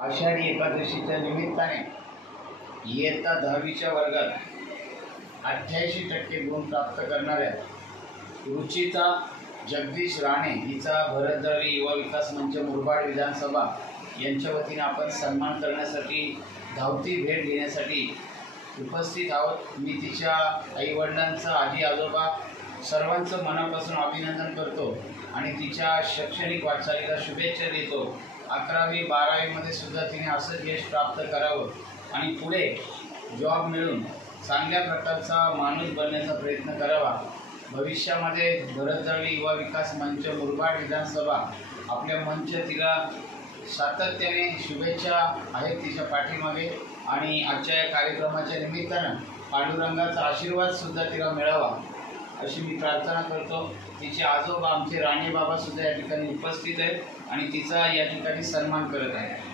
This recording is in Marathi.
आषाढी एकादशीच्या निमित्ताने इयत्ता 10वीच्या वर्गात 88% गुण प्राप्त करणाऱ्या रुचिता जगदीश राणे हिचा भरतदळवी युवा विकास मंच मुरबाड विधानसभा यांच्या वतीने आपण सन्मान करण्यासाठी धावती भेट घेण्यासाठी उपस्थित आहोत। मी तिच्या आईवडिलांचं, आजी आजोबा सर्वांचं मनापासून अभिनंदन करतो आणि तिच्या शैक्षणिक वाटचालीला शुभेच्छा देतो। 11वी 12वीमध्ये सुद्धा तिने असंच यश प्राप्त करावं आणि पुढे जॉब मिळून चांगल्या प्रकारचा माणूस बनण्याचा प्रयत्न करावा। भविष्यामध्ये भरतदळवी युवा विकास मंच मुरबाड विधानसभा आपल्या मंच तिला सातत्याने शुभेच्छा आहेत तिच्या पाठीमागे आणि आजच्या या कार्यक्रमाच्या निमित्तानं पांडुरंगाचा आशीर्वाद सुद्धा तिला मिळावा अशी मी प्रार्थना करतो। तिचे आजोबा आमचे राणे बाबा सुद्धा या ठिकाणी उपस्थित आहेत आणि तिचा या ठिकाणी सन्मान करत आहेत।